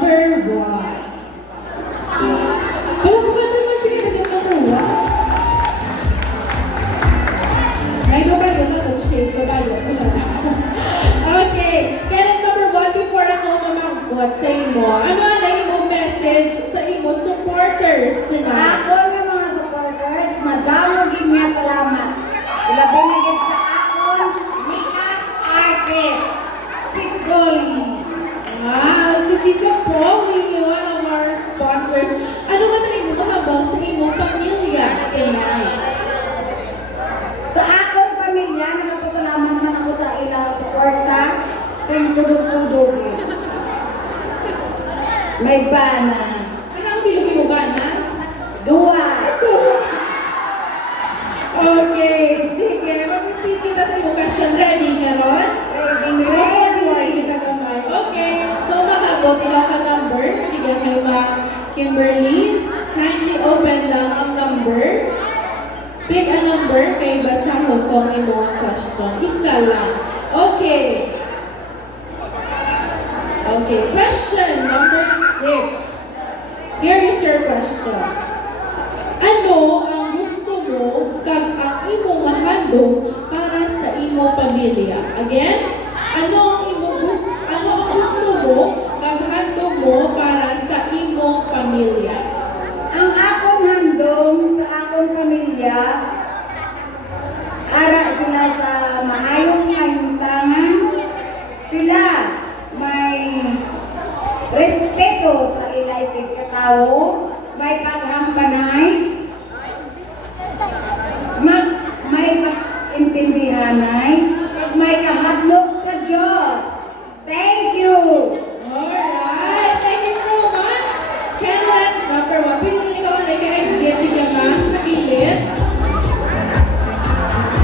number 1. Palakpakan naman si candidate number 1. May babayo na mag-shave, babayo. Okay, candidate number 1, before ako mamangkot sa imo, ano ang imo message sa imo supporters tonight? Ako ng mga supporters, madamo gid nga salamat. Sila binigyan sa akon makeup artist, si Dolly. Wow, si Tita Polly, one of our sponsors. Ano ba na imo mahabang sa imo pamilya tonight? Sa akong pamilya, nagpasalamat man ako sa ilang suporta sa tudog-tudog. May bana. Ano ang bilhin mo ba na? Dua. Ito! Okay, sige. Mag-proceed kita sa iyong question. Ready ka ron? Ready. Kita gamay. Okay, so mag-abot ikaw ka number. Nabigyan kay Ma'am Kimberly. Kindly open lang ang number. Pick a number kay basahin ko ang iyong question. Isa lang. Okay. Okay, question number 6. Here is your question. Ano ang gusto mo kag ang imong handog para sa imong pamilya? Again, ano ang gusto mo kag handog mo para sa imong pamilya? Ang akong handong sa akong pamilya, ara sila sa maayong kayuntangan, sila may respeto sa ilay sig katawo, may paghampanay, may pag-intindihanay, may kahadlok sa Diyos. Thank you! Alright, thank you so much. Kenneth, number 1. Pwede rin ikaw na ika-exit ka ma'am sa gilid.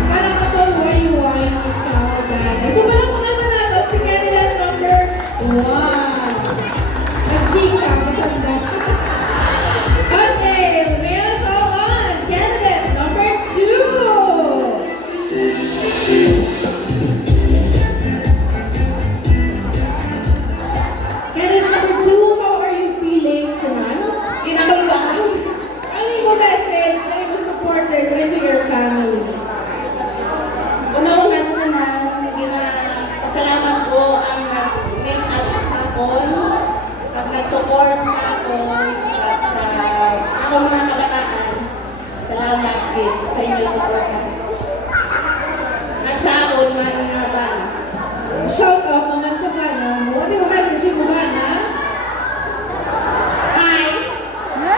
Para kapag-way-way ikaw, guys. So, walang mga manatod si Kenneth number 1. Nag-chika, masanda. Okay, we'll go on. Candidate number 2. Candidate number 2, how are you feeling tonight? Kinabahan. Ano yung message sa iyong supporters and to your family? Una-una sa naman, pasalamat ko ang nag-make up sa akon, ang nag-support sa akon, at sa akong mga kabataan. Salamat din sa inyong support. At sa akon, mga bana. Shout out naman sa bana mo. Ano yung message mo bana? Hi!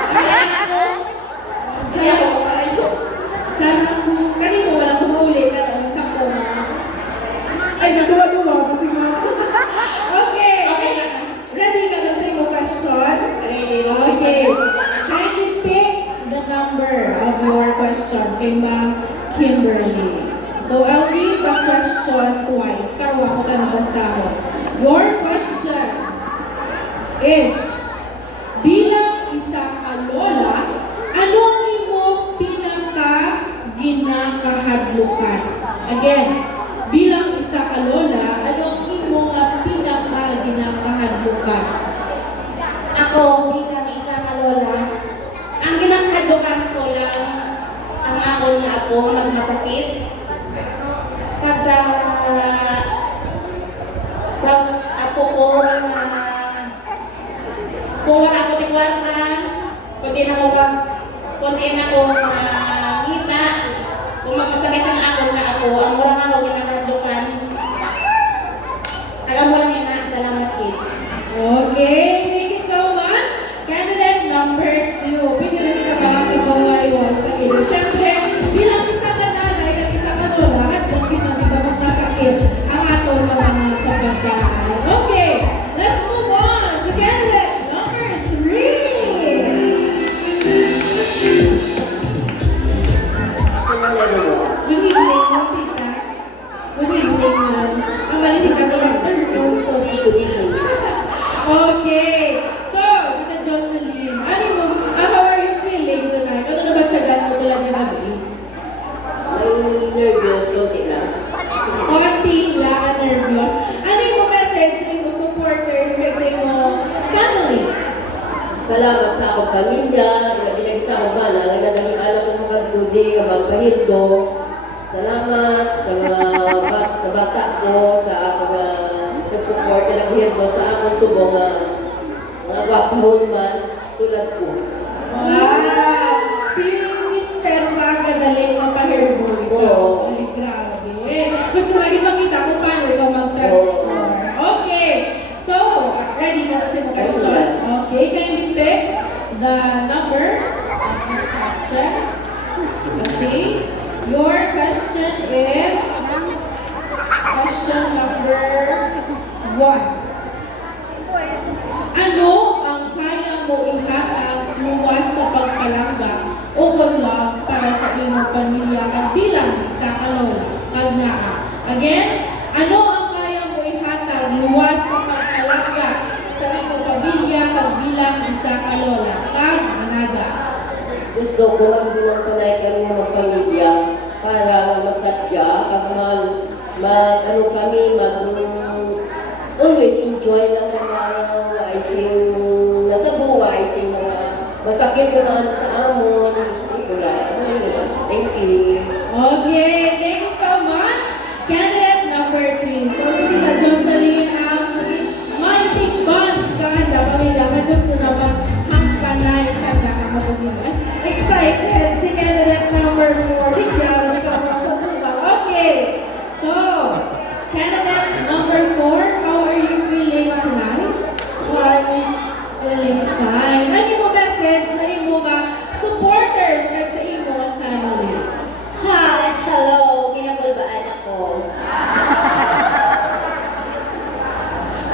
Ayan ako. Hindi ako kapalayo. Diyan ako. Kanino wala ko maulit na ang sakto na. Ay, nagawa-duwa kasi nga. Okay. Okay lang. Ready ka na sa iyong question? Ready, no? Okay. Kindly pick the number of your question kay Ma'am Kimberly. So, I'll read the question twice. Karwa ko ka nabasahon. Your question is, bilang isa ka lola, ano ang imo pinaka-ginakahadlukan? Again, bilang isa ka lola, ano ang imo nga pinaka-ginakahadlukan? Ako bilang isa ka lola, ang ginakahadukan ko lang ang ako nga ako magmasakit. Kag sa apo ko kung wala ko ng kwarta, kundi na ko ngita, kung magmasakit ang ako nga ako, ang murang ako ginakahadukan. Taga mo lang ina, salamat kid. Okay, thank you so much. Candidate number 2. Pwede rin ka ba kabawayo sa iyo? Siyempre, bilang isa ka nanay at isa ka lola, at hindi na ba magkasakit ang ato na mga kabataan. Okay, let's move on to candidate number 3. Good evening mo, tita. Good evening mo. Ang maliit ka na afternoon, so good evening. Okay. So, Tita Jocelyn, how are you feeling tonight? Ano na ba tiyagan mo tulad ng gabi? Ay, nervous, okay lang. Konti lang, nervous. Ano yung message sa imo supporters, like sa imo family akong pamilya, ilabi sa akong bana, nga naging anak ko mga tudi, nga magpahito. Salamat sa sa bata ko, sa ako na nag-support na naghihito sa akong subo nga mga gwapahon man tulad ko. Wow! Si Mr. Magadali mapahirboy ko. Oo. Ay, grabe. Gusto lagi makita kung paano ikaw mag-transform. Okay. So, ready na sa question? Okay. Kindly pick the number of your question. Okay. Your question is question number 1. Ano ang kaya mo ihatag luwas sa pagpalangga o gunlog para sa imong pamilya at bilang isa ka lola? Kag naa. Again, ano ang kaya mo ihatag luwas sa pagpalangga sa imong pamilya kag bilang isa ka lola? Kag naga. Gusto ko magiging panay kami ng pamilya para masadya kag ano kami always enjoy lang mga waising natabo, waising mga masakit na ano sa amon. Gusto ko lang. Thank you. Okay, thank you so much. Candidate number 3. So, si Tita Jocelyn ang mighty bond kada pamilya. Gusto na maghangkanay sa pamilya. Excited si candidate number 4. Di kaya sa tuba. Okay. So, candidate number 4, how are you feeling tonight? Fine. Feeling fine. Ano yung message sa imo mga supporters at sa imo mga family? Hi, hello, kinapulbaan ako.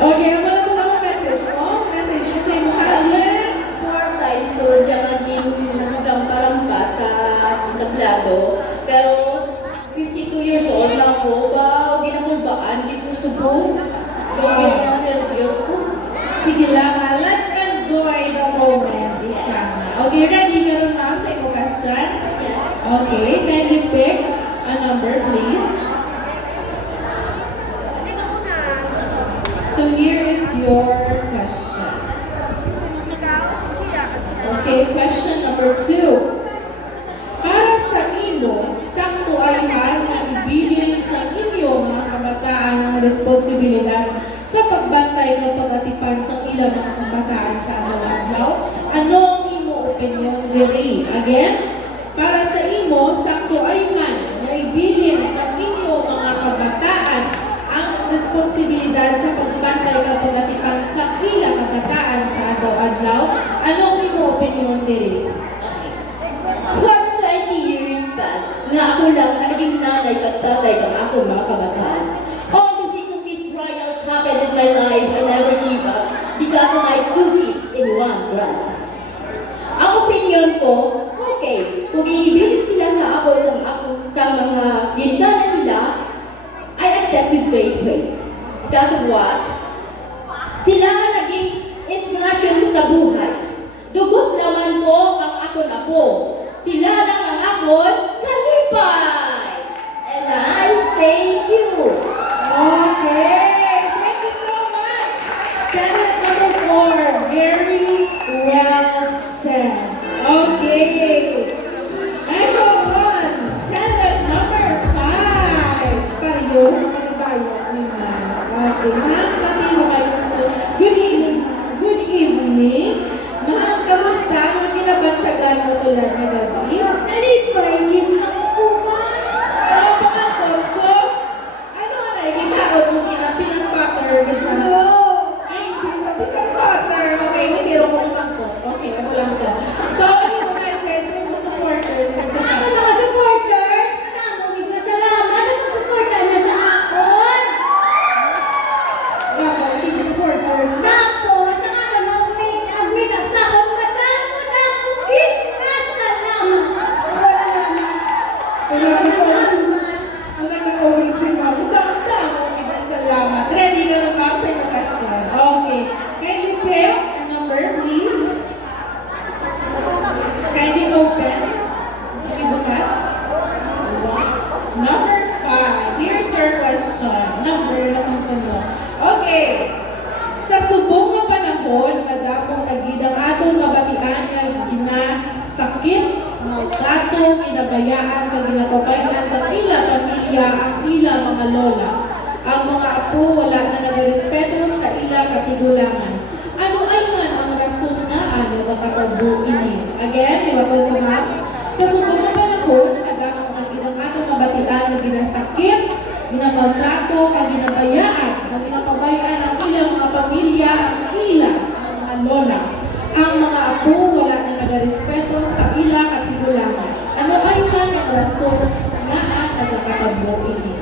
Okay, ano na ito mga message mo? Message mo sa imo I family? learned 4 times to diyan naging nagrampa-rampa sa tablado. Pero 52 years old na ako, ba, ginapulbaan, di ko subo. Gawin na nervyos ko. Sige lang, let's enjoy the moment. Ika na. Okay, ready ka rin ma'am sa imo question? Yes. Okay, kindly pick a number, please. So here is your question. Okay, question number 2. Para sa imo, sakto ay na ibilin sa inyo mga kabataan ang responsibilidad sa pagbantay ng pagatipan sa ilang mga kabataan sa adlaw. Ano ang imo opinion diri? Again, para sa imo, sakto ay na ibilin sa inyo mga kabataan ang responsibilidad sa pagbantay ng pagatipan sa ilang kabataan sa adlaw. Ano ang imo opinion diri? For 20 years past, nga ako lang naging nanay at tatay ng ako mga kabataan. All difficulties, trials happened in my life. I never give up because of my 2 kids and 1 grandson. Ang opinion ko, okay, kung iibilin sila sa ako sa mga ginagawa nila, I accept with great faith. Because of what? Sila ang naging inspirasyon ko sa buhay. Dugot laman ko ang akon apo. Sila lang ang akon kalipay. And I thank you. Okay, thank you so much. Candidate number 4, very well said. Okay. Echo 1, candidate number 5. Pariyo, bayan ni ma'am. Okay, ma'am, pati mo kayo po. Good evening. Good evening. Ma'am, kamusta? Ano ginabansyagan mo tulad na gabi? Kalipay, ginagawa ko. Oh, pangakon ko. Ano na, igikaon mo pinang-butter with my... No. Ay, hindi na pinang-butter. Okay, hindi rin ko kumangkot. Okay, ako lang to. So, ano yung message ng supporters sa Ako sa mga supporter, namumig na salamat at supporter na sa akon. Ako, yung supporters na. Tapos, ang ako nag-make up sa akong madamot-damot na salamat. Wala naman. Kaya ko, Salamat. ang nag-aaway si Mama, dami-dami, may salamat. maltrato, ginabayaan, kag ginapabayaan kag ila pamilya ang ila mga lola. Ang mga apo wala na nagarespeto sa ila katigulangan. Ano ay man ang rason nga ano nakatabo ini? Again, iwaton ko ma'am. Sa sunod na panahon, ang mga ginangatong mabatian na ginasakit, ginamaltrato, kag ginabayaan, kag ginapabayaan ang ilang mga pamilya, ang ila, ang mga lola. Ang mga apo wala na nagarespeto sa ila katigulangan. Ano ay man ang rason nga nagkakatabo ini?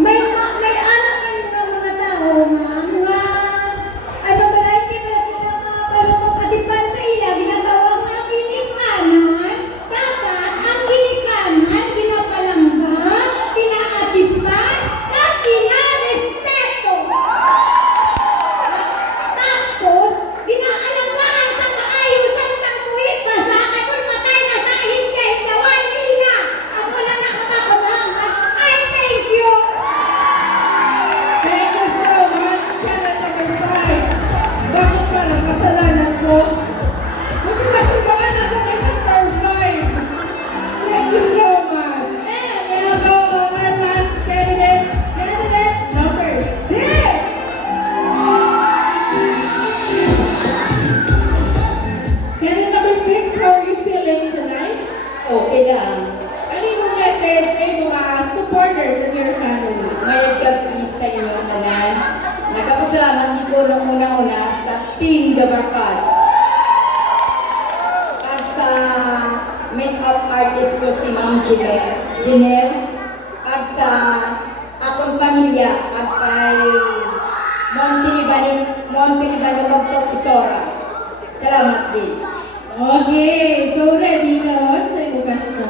May anak kayo nga mga tao, ma'am, nga ay babalay pala sila makapalumog katipan sa ila, ginatawag nga ang ginikanan. Dapat ang ginikanan, ginapalangga, ginaatipan, at ginarespeto. Tapos, ginaalagaan sa maayos ang tangkuit pa sa akin kung patay na sa hingkay-gawan nila. Ako lang nakakakulangan. I thank you! Thank you so much, Canada number 5. Bakit parang kasalanan ko? Nakita ko ba na number 5? Thank you so much. And we have our last candidate, candidate number 6. Candidate number 6, how are you feeling tonight? Okay lang. Ano yung message ay mga supporters of your family? May gabi sa inyo tanan. Nagpapasalamat din ko nung una-una sa Team The Barkads. At sa make-up artist ko si Ma'am Jenel. At sa akong pamilya at kay Montiliban Profesora. Salamat din. Okay, so ready ka ron sa iyong question?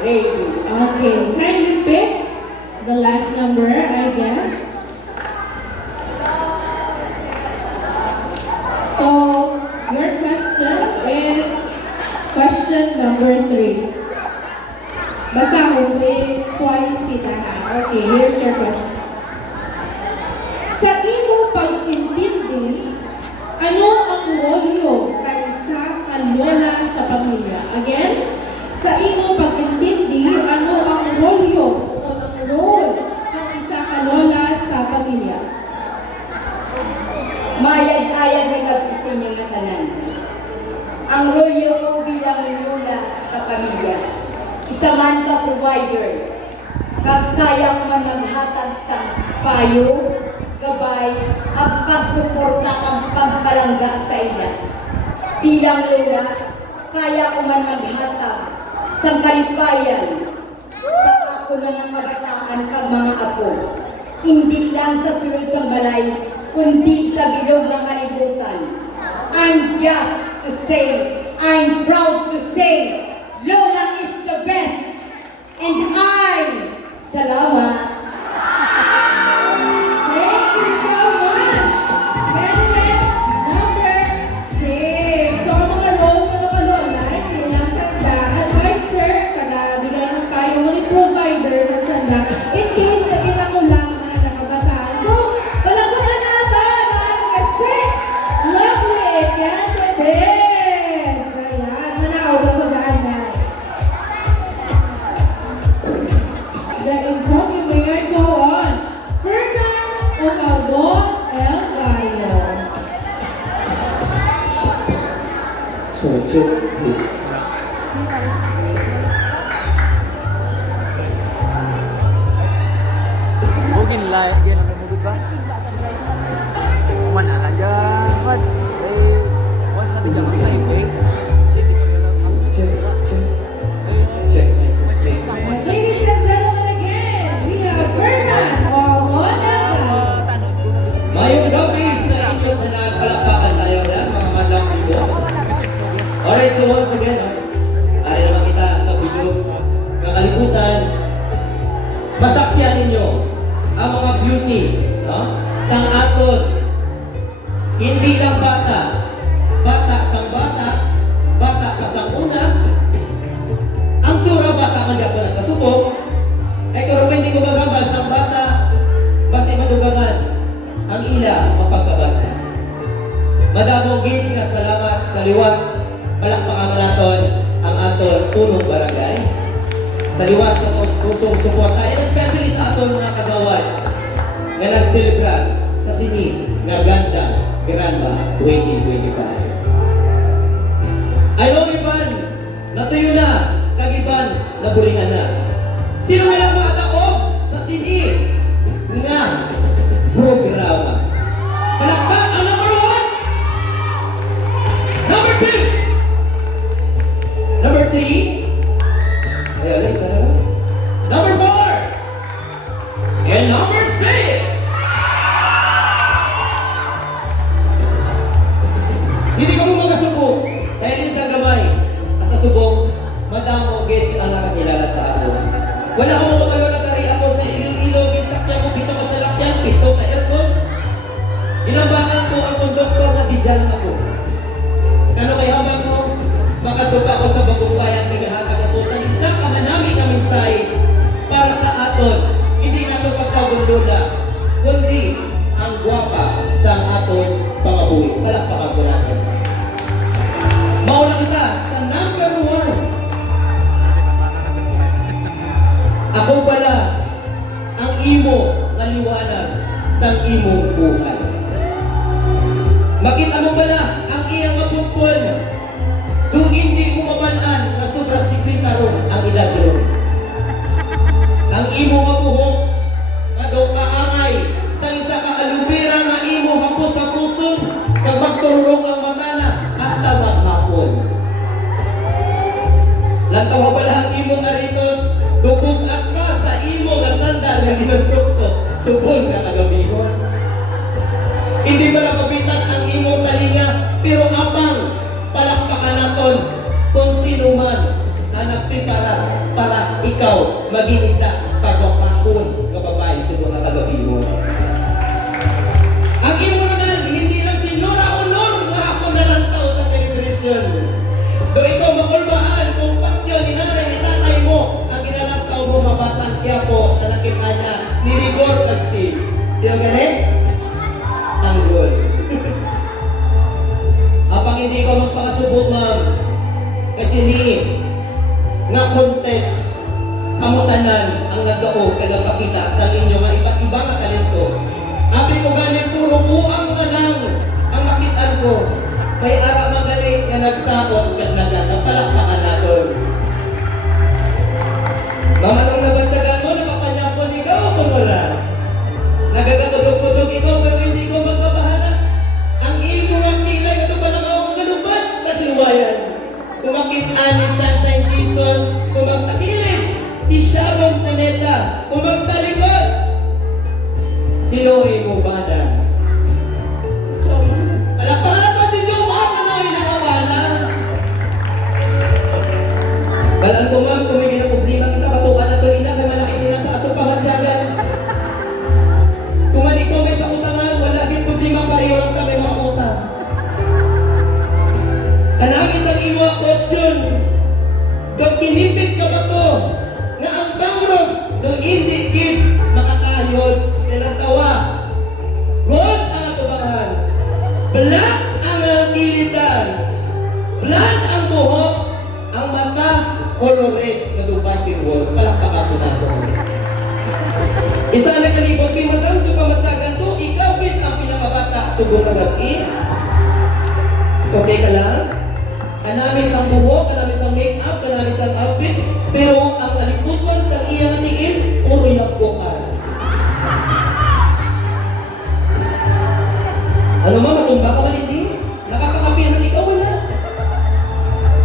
Ready. Okay, kindly pick the last number, I guess. So, your question is question number 3. Basahon, may twice kita ha. Okay, here's your question. Sa imo pag-intindi, ano ang rolyo na isa ka lola sa pamilya? Again, sa imo pag-intindi, ano ang rolyo o ang role ng isa ka lola sa pamilya? Mayag-ayag may kapisin niyo na tanan. Ang rolyo ko bilang lola sa pamilya, isa man ka provider, kaya ko man maghatag sa payo, gabay, at pagsuporta kang pagpalangga sa ila. Bilang lola, kaya ko man maghatag sa kalipayan sa ako na nakabataan kang mga apo. Hindi lang sa sulod sa balay, kundi sa bilog ng kalibutan. I'm just to say, I'm proud to say, Lola is the best, and salamat. Thank you so much! Candidate number 6. So, ang mga role ko ng lola, hindi lang sanda, advisor, taga-bigay ng payo, ngunit provider ng sanda, in case na kinakulang na nakabataan. So, walang mga natin, mga 6 lovely candidates! Ayan, manaw, babagaan na. The incoming mayor go on. Fernan Ocalbon El Gallo. So, check. Mungkin lah, dia nak mungkin ba? Mana lah jangan. Once nanti jangan saya ini. Jadi kalau lang Check, check. Check. Ladies and gentlemen, again, we have Fernan Ocalbon El Gallo. Mayong gabi sa inyong tanan, palakpakan tayo na mga madlang ibo. Alright, so once again, ari naman kita sa bilog, kakalibutan, masaksiyan ninyo ang mga beauty, no? Sang aton, hindi lang bata, bata sang bata, bata ka sang una, ang tsura bata magyapon sa subok, ay kung hindi ko magambal sang bata, basi madugangan ang ila mapagkabata. Madamogin nga salamat sa liwat, palakpakan mo naton ang aton punong barangay. Sa liwat sa pusong suporta, and especially sa aton mga kagawad nga nagselebra sa sini nga Ganda Granma 2025. I know iban, natuyo na, kagiban, naburingan na. Sino nga lang mataog sa sini nga programa? Palakpak ang number 1, number 2, number 3, ay alay, isa na lang. Number 4, and number 6. Hindi ko mo magasubo dahil din sa gamay asa subong madamo gid ang nakakilala sa ako. Wala ko mo kapalo nagari ako sa Iloilo gisakyan ko pito ko sa lakyan pito ka aircon. Inabangan ko ang konduktor na diyan ako. Kano kay habang ko makatuka ko sa bagong bayan kagahatag ako sa isa ka manami nga mensahe para sa aton hindi nato pagkagundula kundi ang gwapa sa aton pangabuhi. Palakpakan ko natin. Mauna kita sa number 1. Ako pala ang imo nga liwanag sa imong buhay. Makita mo pala ang iyang mabukol. Do hindi mo mabalaan na sobra sikwitaron ang idadron. Ang imo nga buhok nga daw kaangay sa isa ka alubira nga imo hapos sa puson kag magturong ang mata na hasta maghapon. Lantaw mo pala ang imo nga ritos dugog at ka sa imo nga sandal nga ginusukso subon nga kagabihon. Hindi pala kapitas ang imo talinga pero abang palakpakan naton kung sino man na nagprepara para ikaw maging isa kagwapahon nga babae subong nga kagabihon. Ang imo nun hindi lang si Nora Honor nga ako nalantaw sa telebisyon. Do ikaw makulbaan kung patyo ni nanay ni tatay mo ang ginalantaw mo mabatang Quiapo na nakita niya ni Rigor Tagsi. Sino ganin? Tanggol. Apang hindi ko magpakasubok, ma'am. Kasi ni nga contest kamutanan ang nagdao kay nagpakita sa inyo nga iba't iba nga talento. Abi ko ganin puro buang na lang ang makitaan ko. May ara magaling nga nagsaon kat nagpalakpakan naton. Mamanong nabansagan mo, nakapanyapon ikaw kung wala. Nagagatulog-tulog ikaw pero hindi ko magkabahala. Ang imo nga kilay nga ba lang ako magalupat sa liwayan. Kumakit-ani siya sa Indison, kumagtakilid si Sharon Cuneta, kumagtalikod. Sinuhi mo ba na? Si Joey. Palakpakan na to si Joey! Ano yung nakabala? Balang ko ma'am, kung may ginaproblema kita, patukan na to ina, kay malaki mo na sa atong pamansagan. Kung hindi ko may kakutangan, wala din problema, pareho lang kami mga utang. Kanangis ang imo ang question, daw kinipit ka ba to, na ang bangros, daw hindi gid makakayod, nilang tawa. Gold ang atubangan, black ang kilitan, blonde ang buhok, ang mata, color red, na dubating wall. Palakpakan ko na ito. Isa na kalibot, may matang ito pamatsagan to, ikaw din ang pinakabata, subong na gabi. Okay ka lang? Kanami sang buhok, kanami sang make-up, kanami sang outfit, pero ang alikutan sa iyang tiin, puro yakbukan. Ano ma, matumba ka man hindi? Nakakapapino ikaw wala.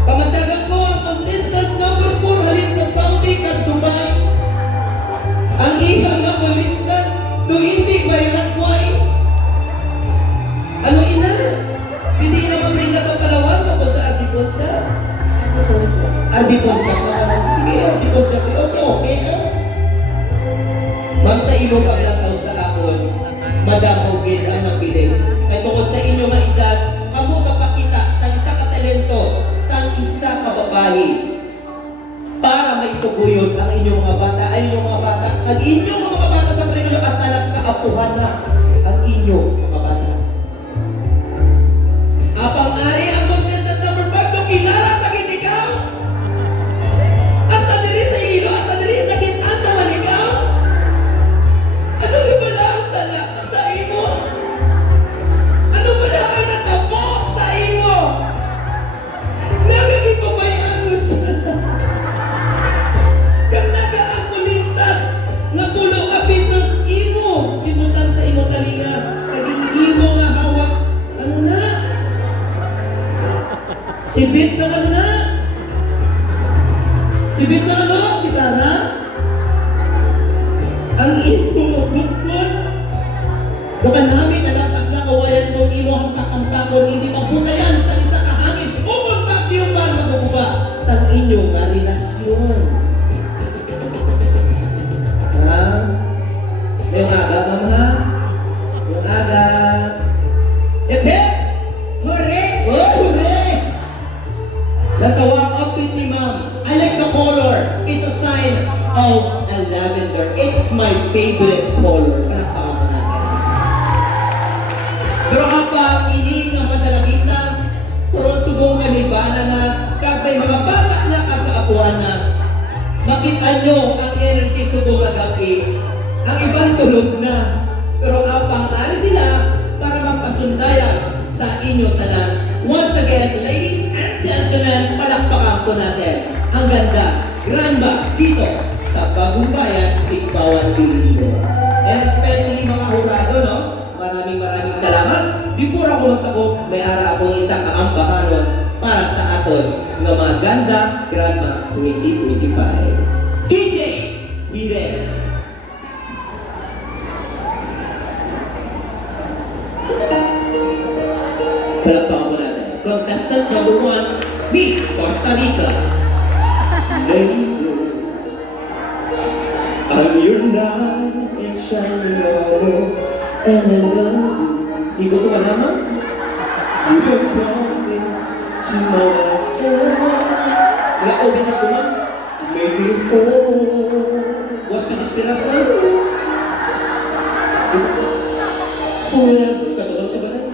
Pamatsagan ko ang contestant number 4 halin sa Saudi kag Dubai. Ang iyang nga kulintas, do hindi bayrakway. Ano ina? Hindi na mabringas ang Palawan kung sa Ardipon siya. Ardipon siya. Sige, Ardipon siya. Okay. Ma'am sa ilo paglantaw sa akon, Madam Hogid ang nagbiling. Kaya tungkol sa inyo nga edad, kamo kapakita sa isa ka talento, sa isa ka babae, para may tuguyod ang inyong mga bata, ay inyong mga bata, ang inyong mga bata sa Panginoon, basta nagkaapuhan na ang inyong mga bata. Apang ari ang contestant number 5, to kilala tagit ikaw, Bukan namin nalapas na kawayan kong ilohang takang-takon, hindi mabutayan sa isa kahangin. Upon bagyo man maguguba sa inyong nga relasyon. Ha? Ngayong aga, ma'am ha? Ngayong aga. Hip hip! Hooray! Oh, hooray! Natawag upbeat ni ma'am. I like the color. It's a sign of a lavender. It's my favorite color. Palakpakan mo natin. Pero kapag ini nga madalagita, kuron subong kami bana na kag may mga bata na kagaapuan na makita nyo ang energy subong agapi. Ang ibang tulog na. Pero kapang ari sila para magpasundaya sa inyo tanan. Once again, ladies and gentlemen, palakpakan po natin ang ganda, grandma dito sa Bagong Bayan, Tikbawan, Iloilo. And especially mga hurado, no? Maraming salamat. Before ako magtako, may ara akong isang kaambahanon para sa aton nga mga ganda, grandma 2025. DJ Hire. Palakpakan mo natin. Contestant number 1, Miss Costa Rica. Lady, I'm your knight in shining armor, and I love you. Di ba sa naman? You don't promise to my life. Wala ko binis ko man. Maybe was ka inspirasyon. Forever, katulog sa balay.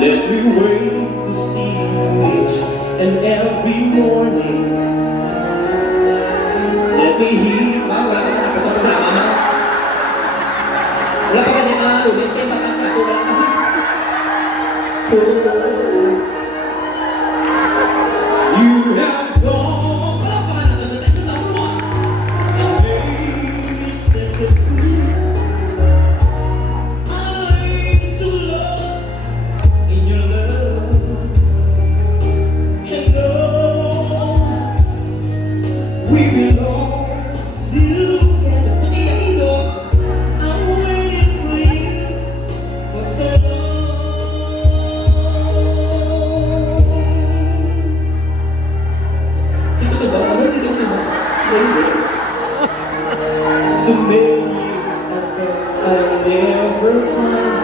Let me wait to see you each and every morning. Let me hear. Ma'am, wala ka tapos sa programa, ma'am. Wala pa ka niya, umis kayo makakako. Wala ka, ha? You have gone. Wala pa ka na kami sa number 1. And maybe there's a clue. I'm so lost in your love. And oh, we belong together. Puti ang ilog. I'm waiting for you for so long. Dito ba? Ano dito ba? So many years I thought I'd never find.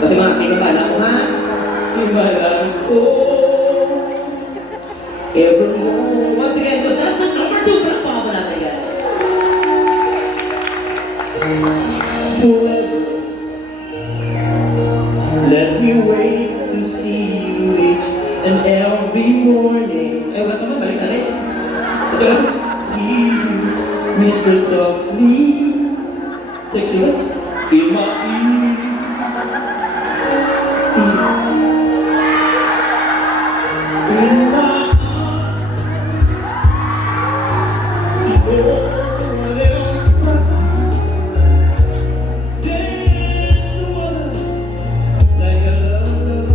Kasi mga tinabala mo, ha? In my life, oh, evermore. Once again, contestant number 2, palakpakan mo natin, guys. Forever, let me wait to see you each and every morning. Ay, wala naman, balik na rin. Ito lang. You whisper softly, sexy ba? In my ear. In my arms, see no one else but you. There's no other like a love.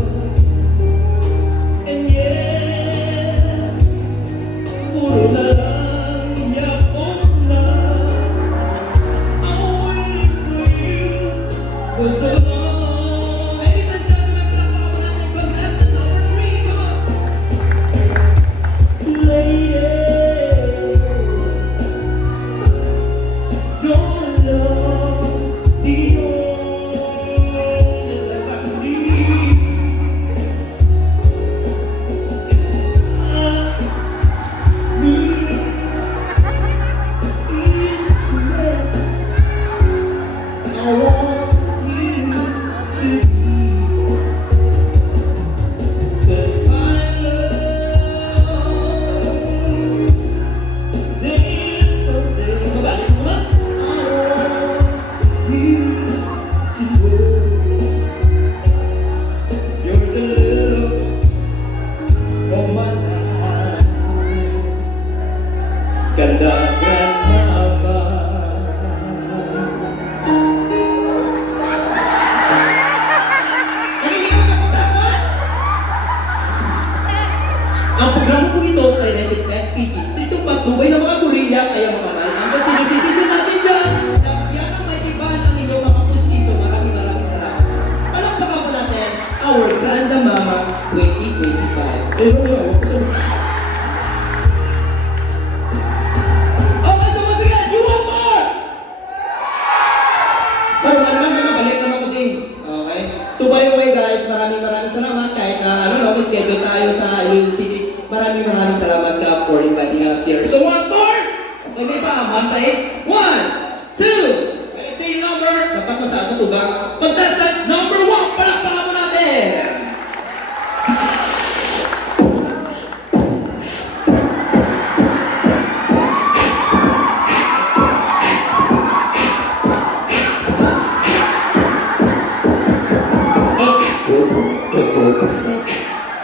And yes, puro na lang yakot na. I'm waiting for you for so long. Okay, so once again, you want more? So, balik naman ko din. Okay? So, by the way guys, maraming salamat kahit na may schedule tayo sa Iloilo City. Maraming salamat ka for inviting us here. So, one more? Okay, may pa. One pa eh. 1, 2. Okay, same number. Dapat masaan sa tubang. Contestant number 1. Palakpakan mo natin.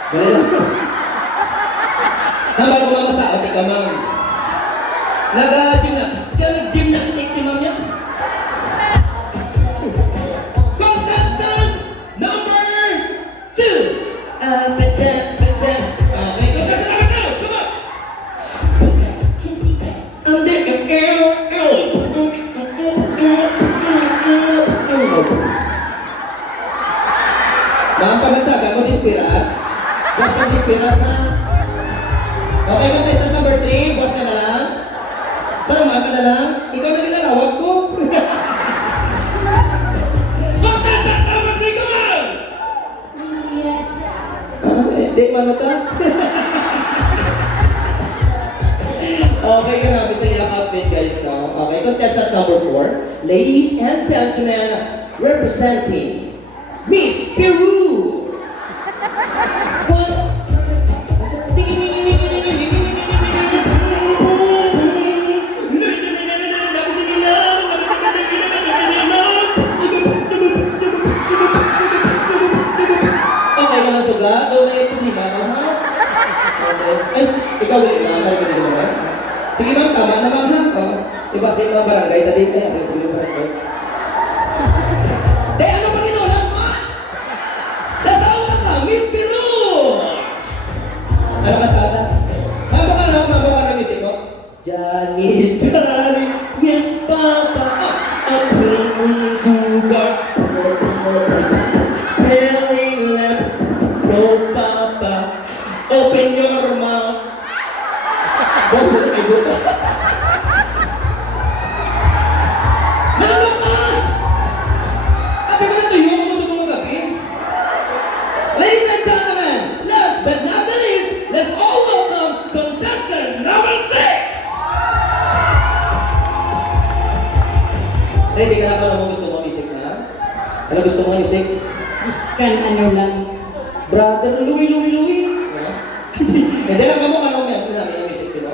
Dali lang. Habang bumamasa, o tika ma'am. Nag-gymnastics si ma'am yan. Contestant number 2. Okay, contestant number 2, come on. Under the Ma'am, pamansagan mo, dispiras. Boss mo, dispiras ha. Okay, contestant number 3, boss ka na lang. Salamat ka na lang. Ikaw na nilalawag ko. Contestant number 3, come on! Hindi, manata. Okay, grabe sa ilang outfit guys now. Okay, contestant number 4. Ladies and gentlemen, representing Miss Peru! Okay ka lang suga? Doon na yung problema mo, ha? Okay. Ay, ikaw ulit na. Narinig ka din naman. Sige ma'am, tama na ma'am, ha? Iba sa mga barangay, dali tayo. Ano yung barangay? Ano pa ginulat mo? Nasaan na ka, Miss Peru? Ano ka sa atin? Mabaka na music ko? Johnny, yes papa, up ng sugar. Feeling left, no papa, open your mouth. Huwag mo na kayo. Nano ka? Abi ko na tuyo mo sa mga gabi. Ladies and gentlemen, last but not the least, let's all welcome contestant number 6! Ready ka na ba naman gusto mo music na? Ano gusto mo music? Iskan ano lang. Brother, Louie. Ano? Hindi lang ka mo kanong may music sila.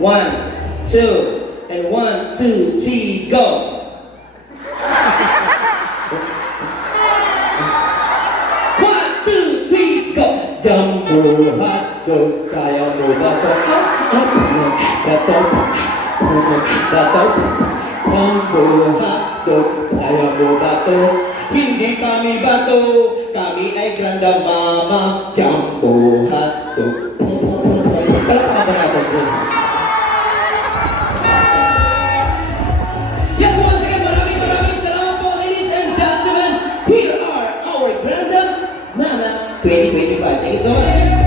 1, 2, and 1, 2, 3, go! Jumbo hotdog, kaya mo ba ito? Jumbo hotdog, kaya mo ba ito? Hindi kami bato, kami ay granda mama. Jumbo hotdog. Palakpakan ba natin ito? Yes, once again, maraming salamat po, ladies and gentlemen. Here are our granda mama 2025. Thank you so much.